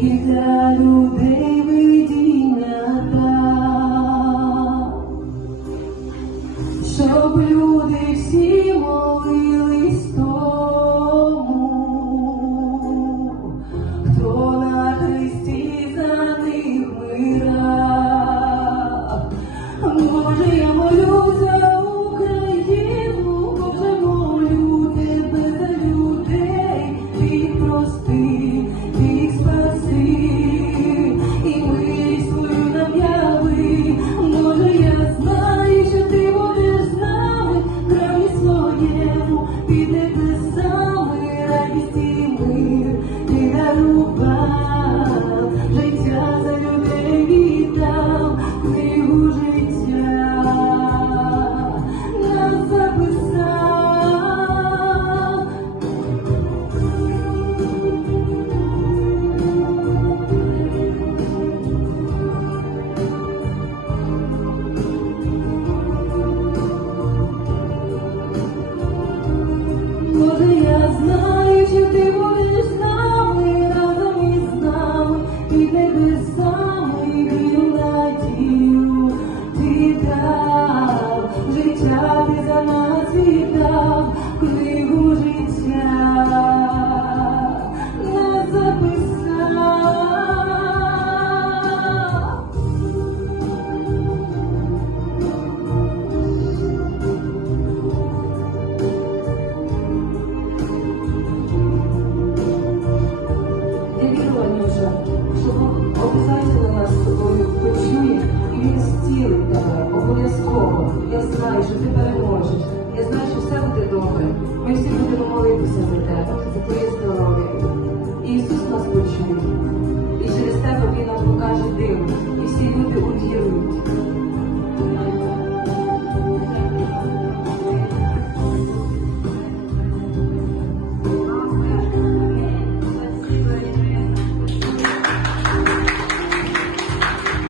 ти для людей видіння дав, щоб люди всі молились тому, хто на хресті за них вмирав. Боже, я молю за Україну, Боже, молю тебе за людей, ти їх прости, ти їх спаси, і милість твою нам яви. Боже, я знаю, що ти будеш з нами, в храмі своєму, під небесами, радість і мир ти дарував, життя за людей віддав, книгу життя нас записав. Боже, я знаю, що ти будеш з нами, разом із нами, під небесами, вірю, надію ти дав, життя ти за нас віддав, книгу життя нас записав. Я вірю, Анюша, що Бог обов'язково нас з тобою почує, і Він зцілить тебе обов'язково. Я знаю, що ти переможеш. Я знаю, що все буде добре. Ми всі будемо молитися за тебе, за твоє здоров'я. І Ісус нас почує.